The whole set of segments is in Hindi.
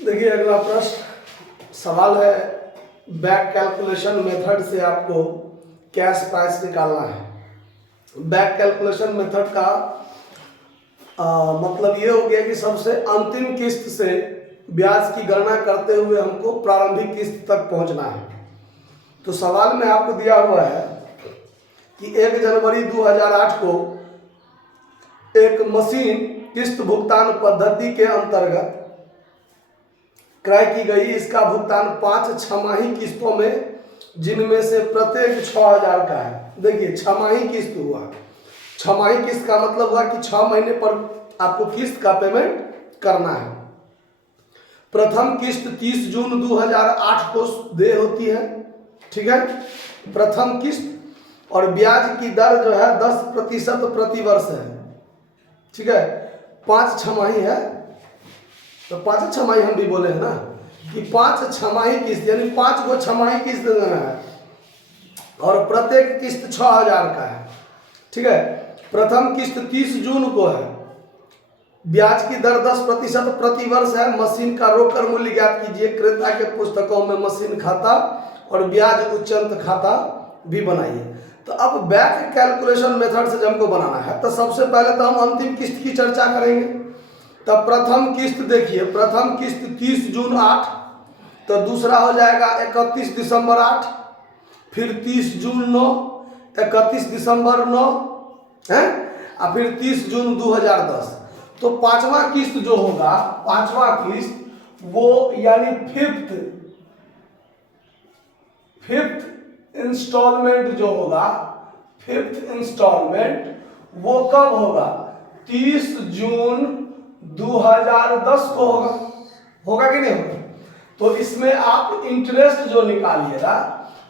देखिए अगला प्रश्न सवाल है, बैक कैलकुलेशन मेथड से आपको कैश प्राइस निकालना है। बैक कैलकुलेशन मेथड का मतलब ये हो गया कि सबसे अंतिम किस्त से ब्याज की गणना करते हुए हमको प्रारंभिक किस्त तक पहुंचना है। तो सवाल में आपको दिया हुआ है कि 1 जनवरी 2008 को एक मशीन किस्त भुगतान पद्धति के अंतर्गत क्रय की गई। इसका भुगतान 5 छमाही किस्तों में, जिनमें से प्रत्येक 6000 का है। देखिए छमाही किस्त हुआ, छमाही किस्त का मतलब हुआ कि 6 महीने पर आपको किस्त का पेमेंट करना है। प्रथम किस्त 30 जून 2008 को देय होती है, ठीक है, प्रथम किस्त। और ब्याज की दर जो है 10% प्रति वर्ष है, ठीक है। 5 छमाही है तो 5 छमाही हम भी बोले हैं ना कि 5 छमाही किस्त, यानी 5 गो छमाही किस्त देना है और प्रत्येक किस्त 6000 का है, ठीक है। प्रथम किस्त 30 जून को है, ब्याज की दर 10% प्रति वर्ष है। मशीन का रोकड़ मूल्य ज्ञात कीजिए। क्रेता के पुस्तकों में मशीन खाता और ब्याज उच्चंत खाता भी बनाइए। तो अब बैक कैलकुलेशन मेथड से हमको बनाना है, तो सबसे पहले तो हम अंतिम किस्त की चर्चा करेंगे। तब प्रथम किस्त देखिए, प्रथम किस्त 30 जून 8, तो दूसरा हो जाएगा 31 दिसंबर 8, फिर 30 जून 9, 31 दिसंबर 9 है, और फिर 30 जून 2010। तो पांचवा किस्त जो होगा, पांचवा किस्त वो यानी फिफ्थ इंस्टॉलमेंट जो होगा, फिफ्थ इंस्टॉलमेंट वो कब होगा? 30 जून 2010 को होगा, होगा कि नहीं होगा? तो इसमें आप इंटरेस्ट जो निकालिएगा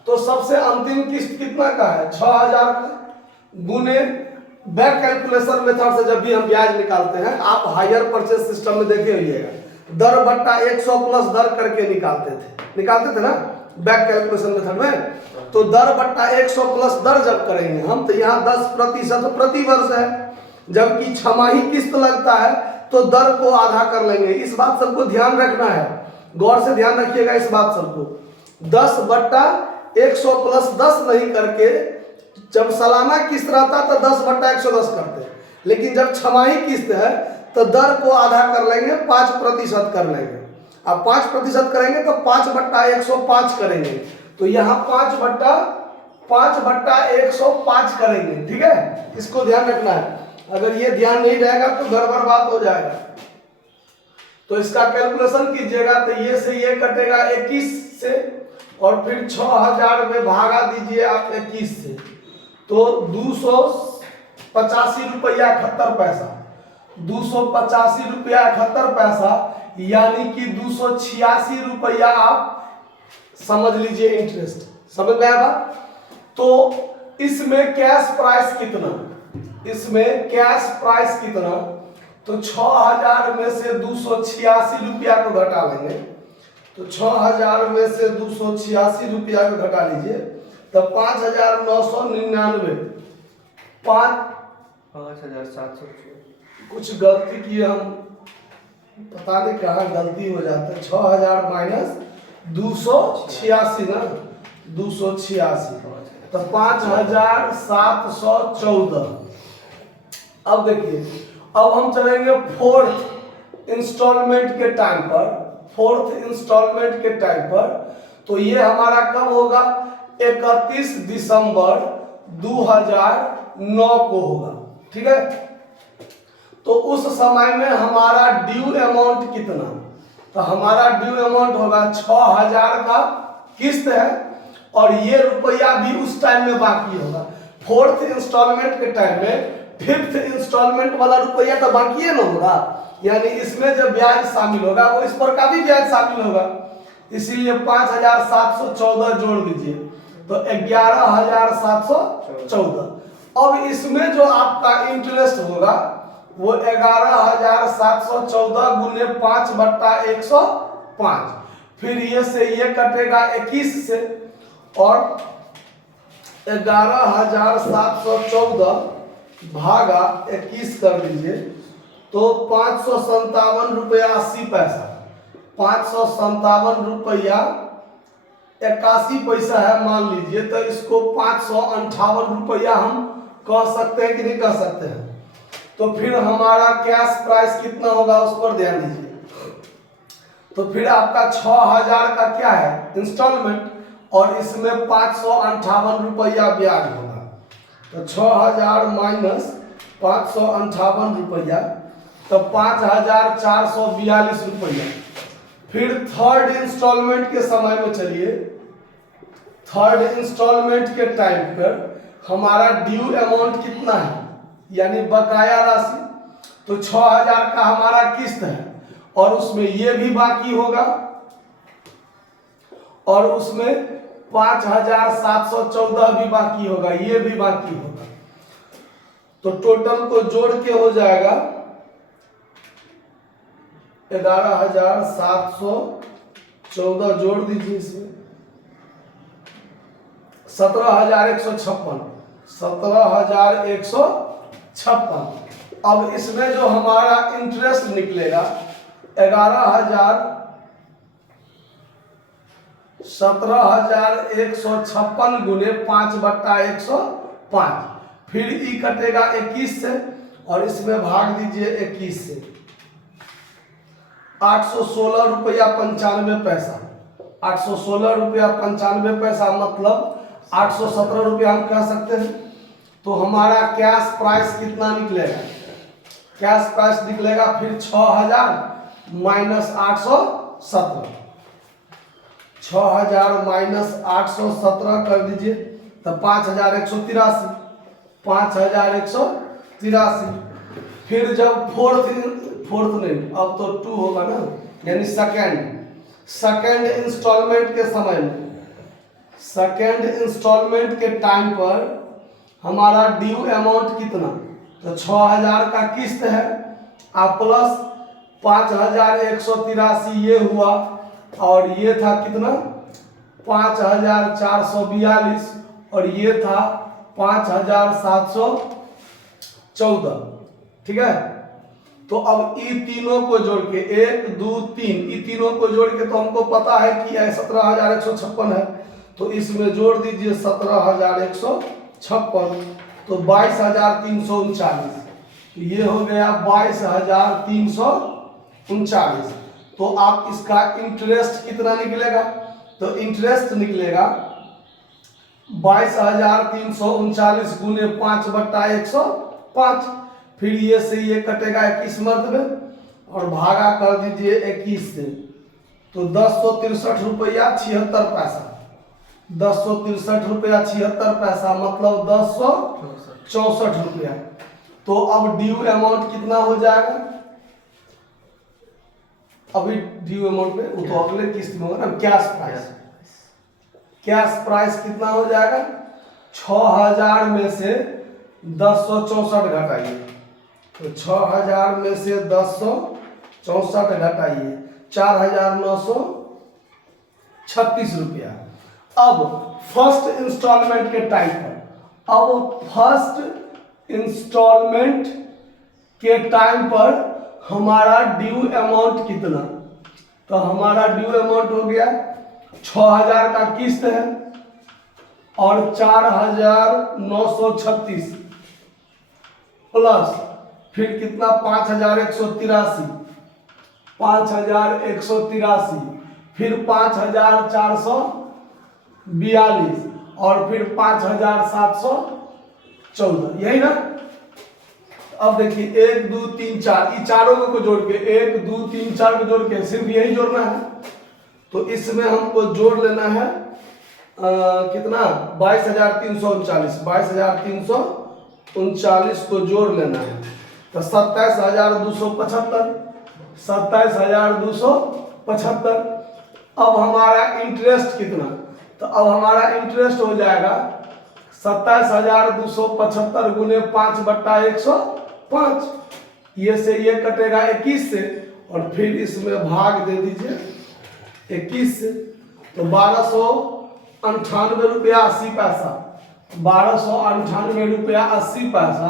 तो सबसे अंतिम किस्त कितना का है? 6000 का, गुने बैक कैलकुलेशन मेथड से जब भी हम ब्याज निकालते हैं, आप हायर परचेज सिस्टम में देखे होइएगा, दर बट्टा 100 प्लस दर करके निकालते थे ना बैक कैलकुलेशन मेथड में। तो दर बट्टा 100 प्लस दर जब करेंगे हम, तो यहाँ 10% प्रति वर्ष है, जबकि छमाही किस्त लगता है तो दर को आधा कर लेंगे। इस बात सबको ध्यान रखना है, गौर से ध्यान रखिएगा इस बात सबको। 10 बट्टा 100 प्लस 10 नहीं करके, जब सालाना किस्त रहता तो 10 बट्टा 110 करते, लेकिन जब छमाही किस्त है तो दर को आधा कर लेंगे, 5% कर लेंगे। अब 5% करेंगे तो 5 बट्टा 105 करेंगे, तो यहाँ 5 बट्टा 105 करेंगे, ठीक है। इसको ध्यान रखना है, अगर ये ध्यान नहीं रहेगा तो गड़बड़ बात हो जाएगा। तो इसका कैलकुलेशन कीजिएगा, तो ये से ये कटेगा 21 से, और फिर 6000 में भागा दीजिए आप 21 से, तो 285 रुपया 71 पैसा, 285 रुपया 71 पैसा, यानी कि 286 रुपया आप समझ लीजिए इंटरेस्ट। समझ में आया बात? तो इसमें कैश प्राइस कितना, इसमें कैश प्राइस कितना, तो 6000 में से 286 रुपया को घटा लेंगे, तो 6000 में से 286 रुपया को घटा लीजिए, तो 5999, 5700। कुछ गलती की हम, पता नहीं कहाँ गलती हो जाता है। 6000 माइनस 286 ना, 286, तो 5714। अब देखिए, अब हम चलेंगे फोर्थ इंस्टॉलमेंट के टाइम पर, फोर्थ इंस्टॉलमेंट के टाइम पर। तो ये हमारा कब होगा? 31 दिसंबर 2009 को होगा, ठीक है। तो उस समय में हमारा ड्यू अमाउंट कितना? तो हमारा ड्यू अमाउंट होगा 6000 का किस्त है, और ये रुपया भी उस टाइम में बाकी होगा। फोर्थ इंस्टॉलमेंट के टाइम में फिफ्थ इंस्टॉलमेंट वाला रुपया तो बाकी है ना होगा, यानी इसमें जो ब्याज शामिल होगा वो इस पर का भी ब्याज शामिल होगा, इसीलिए 5714 जोड़ दीजिए, तो 11714। अब इसमें जो आपका इंटरेस्ट होगा वो 11714 गुने 5 बट्टा 105, फिर ये से ये कटेगा 21 से, और 11714 भागा 21 कर दीजिए, तो 557 रुपया 80 पैसा, 557 रुपया 81 पैसा है मान लीजिए, तो इसको 558 रुपया हम कह सकते हैं कि नहीं कह सकते हैं? तो फिर हमारा कैश प्राइस कितना होगा उस पर ध्यान दीजिए। तो फिर आपका 6000 का क्या है इंस्टॉलमेंट, और इसमें 558 रुपया ब्याज होगा। तो 6000 माइनस 558 रुपया, तो 5442 रुपया। फिर थर्ड इंस्टॉलमेंट के समय में चलिए, थर्ड इंस्टॉलमेंट के टाइम पर हमारा ड्यू अमाउंट कितना है, यानी बकाया राशि। तो 6000 का हमारा किस्त है, और उसमें ये भी बाकी होगा, और उसमें 5714 भी बाकी होगा, ये भी बाकी होगा। तो टोटल को जोड़ के हो जाएगा 11714, जोड़ दीजिए इसमें 17156, 17156। अब इसमें जो हमारा इंटरेस्ट निकलेगा 17,156 गुने 5/105, फिर ई कटेगा 21 से, और इसमें भाग दीजिए 21 से। 816 रुपया 95 पैसा, 816 रुपया 95 पैसा मतलब 817 रुपया हम कह सकते हैं। तो हमारा कैश प्राइस कितना निकलेगा? कैश प्राइस निकलेगा फिर 6000 माइनस 817, 6000 माइनस 817 कर दीजिए, तो 5183, 5183। फिर जब फोर्थ नहीं, अब तो 2 होगा ना, यानी सेकेंड इंस्टॉलमेंट के समय में, सेकेंड इंस्टॉलमेंट के टाइम पर हमारा ड्यू अमाउंट कितना? तो 6000 का किस्त है, आप प्लस 5183 ये हुआ, और ये था कितना 5442, और ये था 5714। ठीक है। तो अब ई तीनों को जोड़ के 1 2 3, ई तीनों को जोड़ के तो हमको पता है कि 17,156 है, तो इसमें जोड़ दीजिए 17,156, तो 22,339। तो ये हो गया 22,339। तो आप इसका इंटरेस्ट कितना निकलेगा? तो इंटरेस्ट निकलेगा 22,339 गुने 5/105। फिर ये से ये कटेगा 21 मरतबे, और भागा कर दीजिए 21 से, तो 1063 रुपया 76 पैसा, 1063 रुपया 76 पैसा मतलब 1064 रुपया। तो अब ड्यू अमाउंट कितना हो जाएगा? अभी ड्यू अमाउंट पे वो तो अगले किस्त में होगा ना। कैश प्राइस कितना हो जाएगा? 6000 में से 1064 घटाइए, तो 6000 में से 1064 घटाइए 4936 रुपया। अब फर्स्ट इंस्टॉलमेंट के टाइम पर, अब फर्स्ट इंस्टॉलमेंट के टाइम पर हमारा ड्यू अमाउंट कितना? तो हमारा ड्यू अमाउंट हो गया 6000 का किस्त है, और 4936 प्लस फिर कितना 5183, फिर 5442, और फिर 5714, यही ना। अब देखिए 1 2 3 4, ये चारों को जोड़ के 1 2 3 4 को जोड़ के सिर्फ यही जोड़ना है। तो इसमें हमको जोड़ लेना है कितना 22,339, 22,339 को जोड़ लेना है, तो 27,275, 27,275। अब हमारा इंटरेस्ट कितना? तो अब हमारा इंटरेस्ट हो जाएगा 27,275 गुने 5/105, ये से ये कटेगा 21 से, और फिर इसमें भाग दे दीजिए 21 से, तो 1298 रुपया 80 पैसा, 1298 रुपया 80 पैसा,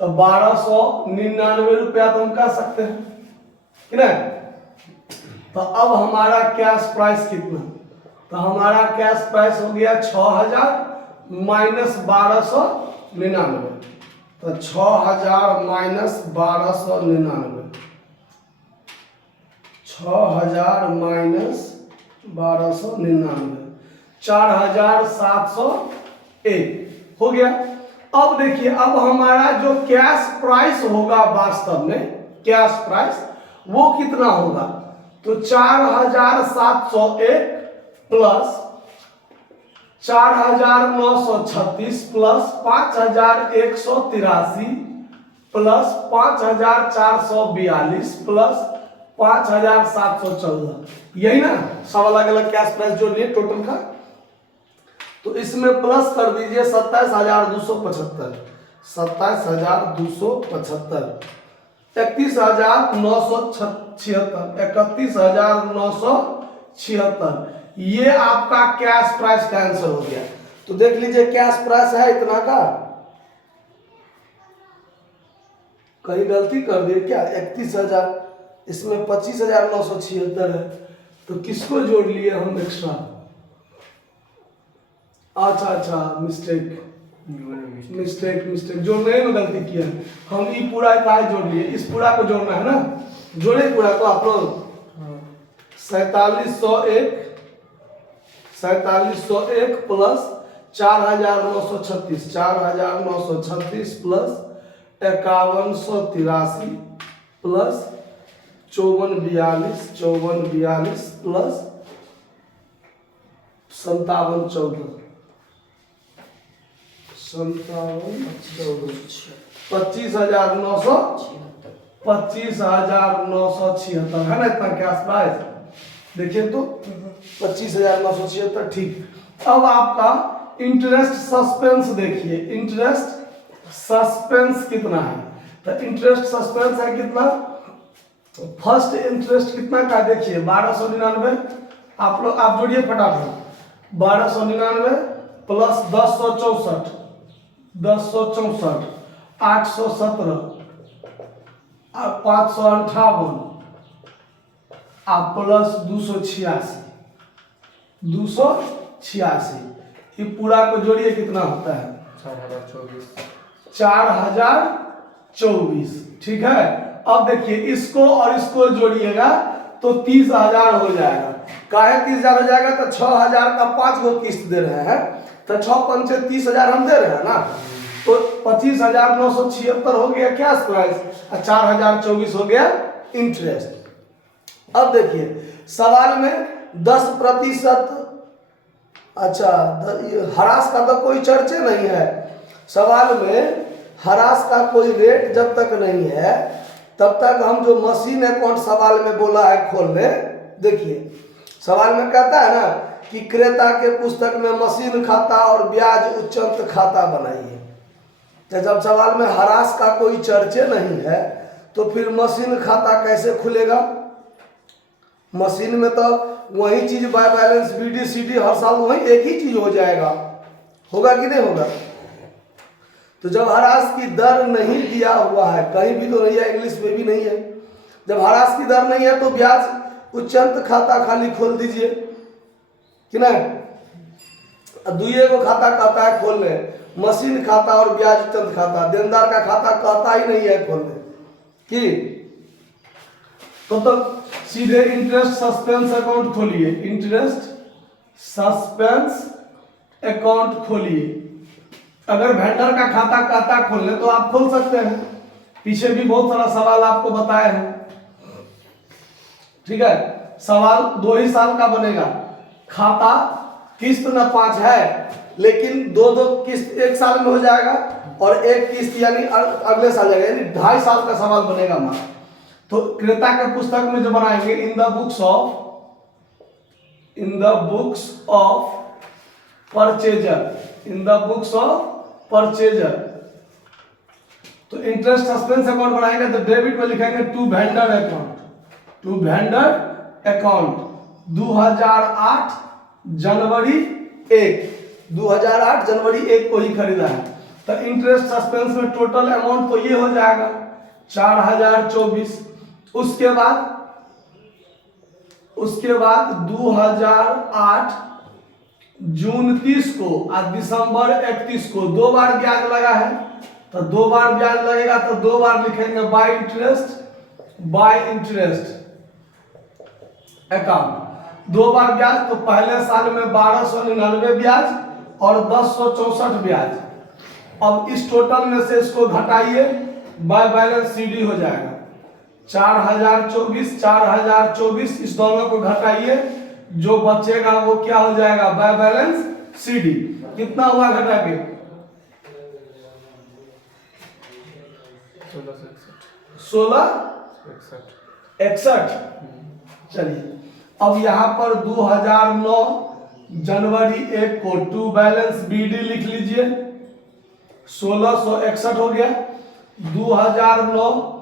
तो 1299 रुपया तो हम कह सकते हैं कि नहीं। तो अब हमारा कैश प्राइस कितना, तो हमारा कैश प्राइस हो गया 6000 माइनस 1299, तो 6000 माइनस 1299, 6000 माइनस 1299, 4701 हो गया। अब देखिए, अब हमारा जो कैश प्राइस होगा वास्तव में कैश प्राइस वो कितना होगा, तो 4701 प्लस 4936 प्लस 5183 प्लस 5442 प्लस 5714, यही ना सब अलग अलग कैश प्राइस जो लिए टोटल का। तो इसमें प्लस कर दीजिए 27275, 27275, 31976, 31976, ये आपका कैश प्राइस का आंसर हो गया। तो देख लीजिए कैश प्राइस है इतना का, कहीं गलती कर दिए क्या, 31000, इसमें 25976 है, तो किसको जोड़ लिए हम एक्स्ट्रा, अच्छा मिस्टेक जोड़ने में गलती किया हम, ये पूरा का जोड़ लिए, इस पूरा को जोड़ना है ना, जोड़े पूरा को आप लोग। 4701 प्लस 4936, 4936 प्लस 5183 प्लस 5442 प्लस 5714, 25976 है ना इतना कैश प्राइस। देखिए तो 25976 ठीक। अब आपका इंटरेस्ट सस्पेंस देखिए, इंटरेस्ट सस्पेंस कितना है, तो इंटरेस्ट सस्पेंस है कितना, फर्स्ट इंटरेस्ट कितना का देखिए 1299, आप लोग आप जोड़िए फटाफट, 1299 प्लस 1064, 817 558 प्लस 286, ये पूरा को जोड़िए कितना होता है 4024, ठीक है। अब देखिए इसको और इसको जोड़िएगा तो 30,000 हो जाएगा, काहे 30,000 हो जाएगा, तो 6000 का 5 गो किस्त दे रहे हैं, तो 6 पंचे 30,000 हम दे रहे हैं ना, तो 25,976 हो गया कैश प्राइस और 4024 हो गया इंटरेस्ट। अब देखिए सवाल में 10%, अच्छा हरास का तो कोई चर्चे नहीं है, सवाल में हरास का कोई रेट जब तक नहीं है तब तक हम जो मशीन अकाउंट सवाल में बोला है खोलने, देखिए सवाल में कहता है ना कि क्रेता के पुस्तक में मशीन खाता और ब्याज उच्चंत खाता बनाइए, तो जब सवाल में हरास का कोई चर्चे नहीं है तो फिर मशीन खाता कैसे खुलेगा, मशीन में तो वही चीज बाय बैलेंस BD CD हर साल वही एक ही चीज हो जाएगा, होगा कि नहीं होगा। तो जब हरास की दर नहीं दिया हुआ है, कहीं भी तो नहीं है, इंग्लिश में भी नहीं है, जब हरास की दर नहीं है तो ब्याज उच्चंत खाता खाली खोल दीजिए कि नहीं, दुए को खाता कहता है खोलने, मशीन खाता और ब्याज उच्चंत खाता, देनदार का खाता कहता ही नहीं है खोलने कि, तो सीधे इंटरेस्ट सस्पेंस अकाउंट खोलिए, इंटरेस्ट सस्पेंस अकाउंट खोलिए। अगर वेंडर का खाता कहता खोलने तो आप खोल सकते हैं, पीछे भी बहुत सारा सवाल आपको बताए हैं, ठीक है। सवाल 2 ही साल का बनेगा, खाता किस्त न 5 है लेकिन 2 किस्त एक साल में हो जाएगा और एक किस्त यानी अगले साल जाएगा, यानी 2.5 साल का सवाल बनेगा हमारा। तो क्रेता के पुस्तक में जो बनाएंगे in the books of purchaser, तो इंटरेस्ट सस्पेंस अकाउंट बनाएंगे तो डेबिट में लिखेंगे टू वेंडर अकाउंट 2008 जनवरी 1 को ही खरीदा है, तो इंटरेस्ट सस्पेंस में टोटल अमाउंट तो ये हो जाएगा 4024। उसके बाद उसके बाद 2008 जून 30 को और दिसंबर 31 को 2 बार ब्याज लगा है, तो 2 बार ब्याज लगेगा तो 2 बार लिखेंगे बाय इंटरेस्ट अकाउंट। 2 बार ब्याज, तो पहले साल में 1299 ब्याज और 1064 ब्याज। अब इस टोटल में से इसको घटाइए, बाय बैलेंस सीडी हो जाएगा 4024 इस दोनों को घटाइए, जो बचेगा वो क्या हो जाएगा बाय बैलेंस सीडी। कितना हुआ घटा के 1661। चलिए अब यहाँ पर 2009 जनवरी 1 को टू बैलेंस बीडी लिख लीजिए, 1661 हो गया। 2009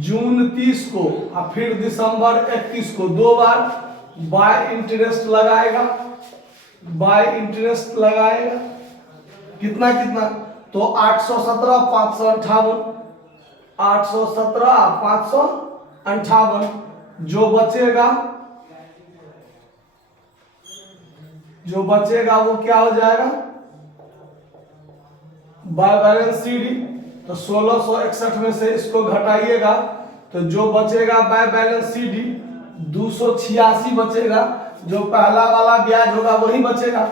जून 30 को और फिर दिसंबर 31 को 2 बार बाय इंटरेस्ट लगाएगा, कितना तो 817 558, 817 558। जो बचेगा वो क्या हो जाएगा बाय बैलेंस सीडी। तो 1661 में से इसको घटाइएगा तो जो बचेगा बाय बैलेंस सीडी 286 बचेगा, जो पहला वाला ब्याज होगा वही बचेगा।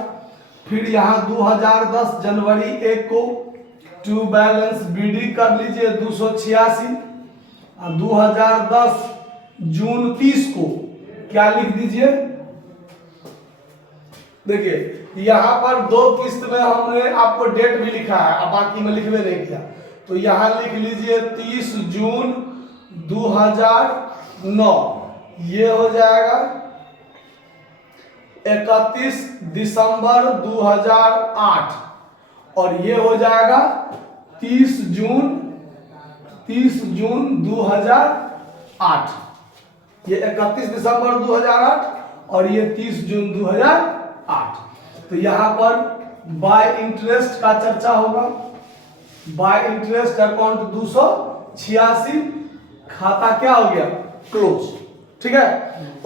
फिर यहाँ 2010 जनवरी 1 को टू बैलेंस बीडी कर लीजिए 286, और 2010 जून 30 को क्या लिख दीजिए, देखिए यहाँ पर 2 किस्त में हमने आपको डेट भी लिखा है, अब बाकी में लिखवे नहीं किया, तो यहाँ लिख लीजिए 30 जून 2009, ये हो जाएगा 31 दिसंबर 2008, और ये हो जाएगा 30 जून 2008। ये 31 दिसंबर 2008 और ये 30 जून 2008। तो यहाँ पर बाय इंटरेस्ट का चर्चा होगा, बाय इंटरेस्ट अकाउंट 286, खाता क्या हो गया क्लोज, ठीक है।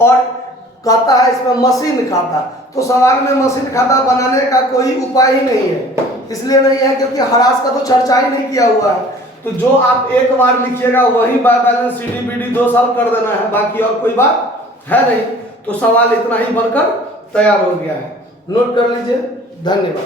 और कहता है इसमें मशीन खाता, तो सवाल में मशीन खाता बनाने का कोई उपाय ही नहीं है, इसलिए नहीं है क्योंकि हरास का तो चर्चा ही नहीं किया हुआ है। तो जो आप एक बार लिखिएगा वही बाय बैलेंस सीडी बीडी 2 साल कर देना है, बाकी और कोई बात है नहीं। तो सवाल इतना ही बनकर तैयार हो गया है, नोट कर लीजिए। धन्यवाद।